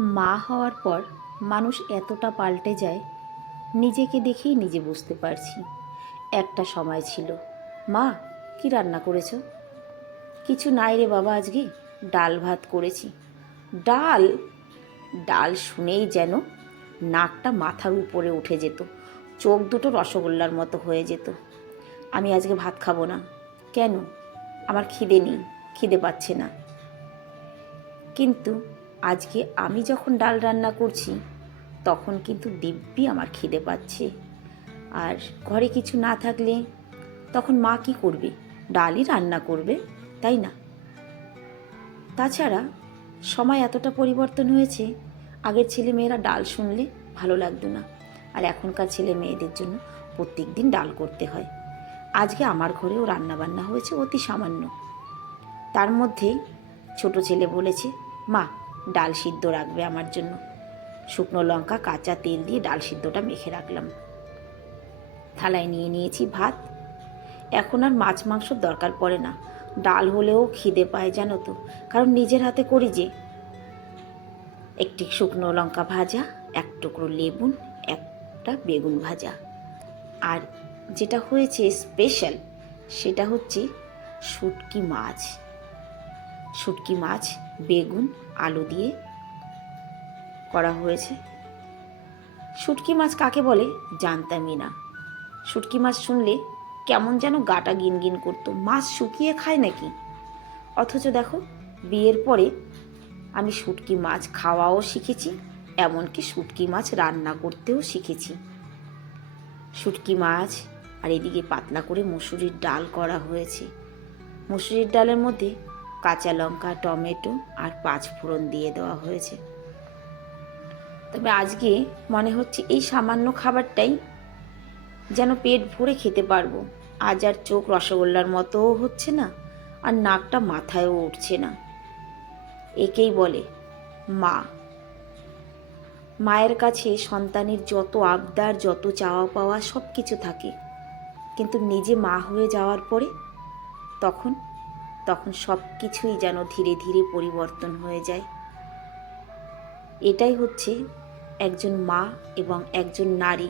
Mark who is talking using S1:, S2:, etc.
S1: মা হওয়ার পর মানুষ এতটা পাল্টে যায়, নিজেকে দেখেই নিজে বুঝতে পারছি। একটা সময় ছিল। মা, কি রান্না করেছ? কিছু নাই রে বাবা আজকে, ডাল ভাত করেছি। ডাল? ডাল শুনেই যেন নাকটা মাথার উপরে উঠে যেত, চোখ দুটো রসগোল্লার মতো হয়ে যেত। আমি আজকে ভাত খাব না। কেন? আমার খিদে নেই, খিদে পাচ্ছে না। কিন্তু আজকে আমি যখন ডাল রান্না করছি, তখন কিন্তু দিব্যি আমার খিদে পাচ্ছে। আর ঘরে কিছু না থাকলে তখন মা কি করবে? ডালই রান্না করবে, তাই না? তাছাড়া সময় এতটা পরিবর্তন হয়েছে, আগের ছেলে মেয়েরা ডাল শুনলে ভালো লাগতো না। আর এখনকার ছেলে মেয়েদের জন্য প্রত্যেক দিন ডাল করতে হয়। আজকে আমার ঘরেও রান্না বান্না হয়েছে অতি সামান্য। তার মধ্যে ছোট ছেলে বলেছে, মা ডাল সিদ্ধ রাখবে আমার জন্য। শুকনো লঙ্কা, কাঁচা তেল দিয়ে ডাল সিদ্ধটা মেখে রাখলাম। থালায় নিয়ে নিয়েছি ভাত। এখন আর মাছ মাংসর দরকার পড়ে না। ডাল হলেও খিদে পায় জানো তো। কারণ নিজের হাতে করি যে। একটি শুকনো লঙ্কা ভাজা, এক টুকরো লেবুন, একটা বেগুন ভাজা। আর যেটা হয়েছে স্পেশাল সেটা হচ্ছে শুটকি মাছ। শুটকি মাছ, বেগুন, আলু দিয়ে করা হয়েছে। শুটকি মাছ কাকে বলে? জানতামই না। শুটকি মাছ শুনলে কেমন যেন গাটা গিনগিন করতো। মাছ শুকিয়ে খায় নাকি? অথচ দেখো, বিয়ের পরে আমি শুটকি মাছ খাওয়াও শিখেছি, এমনকি শুটকি মাছ রান্না করতেও শিখেছি। শুটকি মাছ আর এদিকে পাতলা করে মুসুরির ডাল করা হয়েছে। মুসুরির ডালের মধ্যে কাঁচা লঙ্কা, টমেটো আর পাঁচ ফোড়ন দিয়ে দেওয়া হয়েছে। তবে আজকে মনে হচ্ছে এই সামান্য খাবারটাই যেন পেট ভরে খেতে পারব। আজ আর চোখ রসগোল্লার মতোও হচ্ছে না, আর নাকটা মাথায়ও উঠছে না। একেই বলে, মা। মায়ের কাছে সন্তানের যত আবদার, যত চাওয়া পাওয়া সব কিছু থাকে। কিন্তু নিজে মা হয়ে যাওয়ার পরে তখন তখন সব কিছুই যেন ধীরে ধীরে পরিবর্তন হয়ে যায়। এটাই হচ্ছে একজন মা এবং একজন নারী।